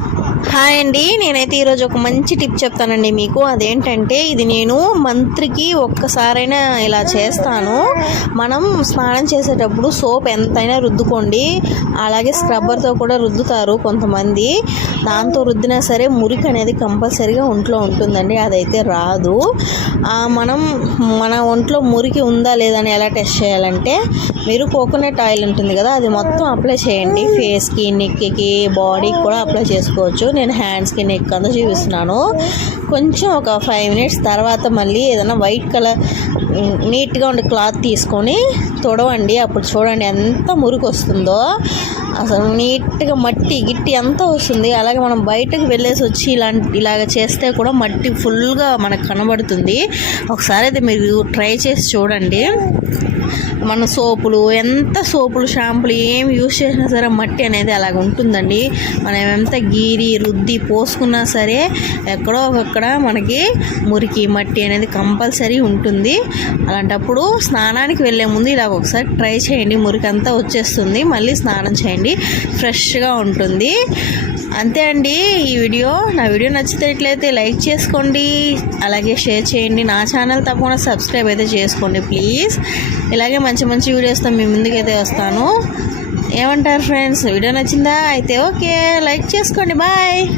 Hi అండి. నేనైతే ఈరోజు ఒక మంచి టిప్ చెప్తానండి మీకు. అదేంటంటే ఇది నేను మంత్రికి ఒక్కసారైనా ఇలా చేస్తాను. మనం స్నానం చేసేటప్పుడు సోప్ ఎంతైనా రుద్దుకోండి. అలాగే స్క్రబ్బర్తో కూడా రుద్దుతారు కొంతమంది. దాంతో రుద్దినా సరే మురికి అనేది కంపల్సరీగా ఒంట్లో ఉంటుందండి. అదైతే రాదు. మనం మన ఒంట్లో మురికి ఉందా లేదా అని ఎలా టెస్ట్ చేయాలంటే మీరు కోకోనట్ ఆయిల్ ఉంటుంది కదా అది మొత్తం అప్లై చేయండి. ఫేస్కి నెక్కి బాడీకి కూడా అప్లై చేసుకోవచ్చు నేను హ్యాండ్స్కి నెక్ అంతా చూపిస్తున్నాను. కొంచెం ఒక ఫైవ్ మినిట్స్ తర్వాత మళ్ళీ ఏదైనా వైట్ కలర్ నీట్గా ఉండే క్లాత్ తీసుకొని తొడవండి. అప్పుడు చూడండి ఎంత మురికి వస్తుందో. అసలు నీట్గా మట్టి గిట్టి అంతా వస్తుంది. అలాగే మనం బయటకు వెళ్ళేసి వచ్చి ఇలాంటి ఇలాగ చేస్తే కూడా మట్టి ఫుల్గా మనకు కనబడుతుంది. ఒకసారి అయితే మీరు ట్రై చేసి చూడండి. మన సోపులు ఎంత సోపులు షాంపులు ఏం యూస్ చేసినా సరే మట్టి అనేది అలాగ ఉంటుందండి. మనం ఎంత గీరి రుద్ది పోసుకున్నా సరే ఎక్కడో ఒకక్కడ మనకి మురికి మట్టి అనేది కంపల్సరీ ఉంటుంది. అలాంటప్పుడు స్నానానికి వెళ్ళే ముందు ఇలా ఒకసారి ట్రై చేయండి. మురికి అంతా వచ్చేస్తుంది. మళ్ళీ స్నానం చేయండి. ఫ్రెష్గా ఉంటుంది. అంతే అండి ఈ వీడియో. నా వీడియో నచ్చినట్లయితే లైక్ చేసుకోండి. అలాగే షేర్ చేయండి. నా ఛానల్ తప్పకుండా సబ్స్క్రైబ్ అయితే చేసుకోండి ప్లీజ్. ఇలాగే మంచి మంచి వీడియోస్తో మీ ముందుకైతే వస్తాను. ఏమంటారు ఫ్రెండ్స్? వీడియో నచ్చిందా? అయితే ఓకే. లైక్ చేసుకోండి. బాయ్.